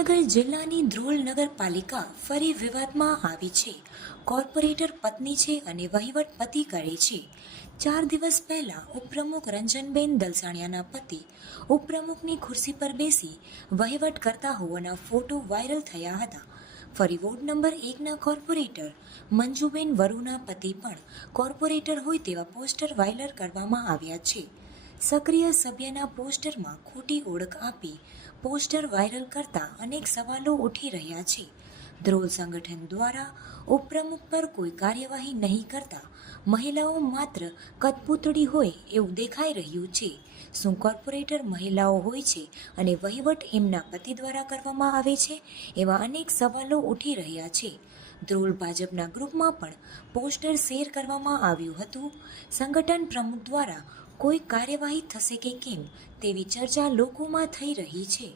જામનગર જિલ્લાની ધ્રોલ નગરપાલિકા ફરી વિવાદમાં આવી છે. કોર્પોરેટર પત્ની છે અને વહીવટ પતિ કરે છે. 4 દિવસ પહેલા ઉપપ્રમુખ રંજનબેન દલસાણિયાના પતિ ઉપપ્રમુખની ખુરશી પર બેસી વહીવટ કરતા હોવાના ફોટો વાયરલ થયા હતા. ફરી વોર્ડ નંબર 1ના કોર્પોરેટર મંજુબેન વરુના પતિ પણ કોર્પોરેટર હોય તેવા પોસ્ટર વાયરલ કરવામાં આવ્યા છે. સક્રિય સભ્યના પોસ્ટરમાં ખોટી ઓળખ આપી પોસ્ટર વાયરલ કરતા અનેક સવાલો ઉઠી રહ્યા છે. ધ્રોલ સંગઠન દ્વારા ઉપપ્રમુખ પર કોઈ કાર્યવાહી નહીં કરતા મહિલાઓ માત્ર કઠપૂતળી હોય એવું દેખાઈ રહ્યું છે. શું કોર્પોરેટર મહિલાઓ હોય છે અને વહીવટ એમના પતિ દ્વારા કરવામાં આવે છે? એવા અનેક સવાલો ઉઠી રહ્યા છે. ધ્રોલ ભાજપના ગ્રુપમાં પણ પોસ્ટર શેર કરવામાં આવ્યું હતું. સંગઠન પ્રમુખ દ્વારા કોઈ કાર્યવાહી થશે કે કેમ તેવી ચર્ચા લોકોમાં થઈ રહી છે.